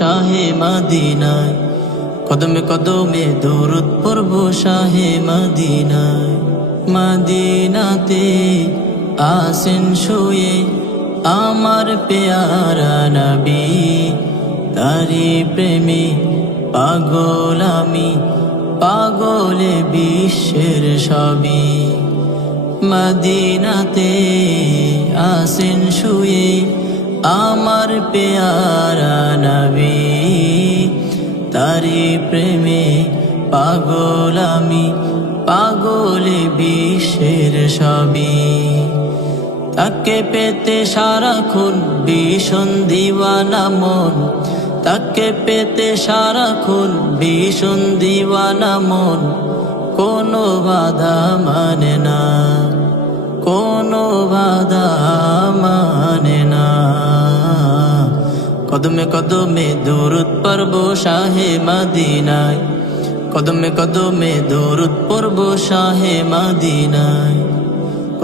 শাহে মদিনায়, কদমে কদমে দরুদ পড়ব শাহে মদিনায়। মদিনাতে আসেন শুয়ে আমার পেয়ারা নবী, তারি প্রেমে পাগল আমি, পাগলে বিশ্বের সবই। মদিনাতে আসেন শুয়ে আমার পেয়ারা নবী, তারি প্রেমে পাগল আমি, পাগলে বিশ্বের সবই। তাকে পেতে সারাক্ষণ ভীষণ দিওয়ানা মন, তাকে পেতে সারাক্ষণ ভীষণ দিওয়ানা মন, কোনো বাধা মানে না, কোনো বাধা মানে না। কদমে কদমে দরুদ পড়ব শাহে মদিনায়, কদমে কদমে দরুদ পড়ব শাহে মদিনায়।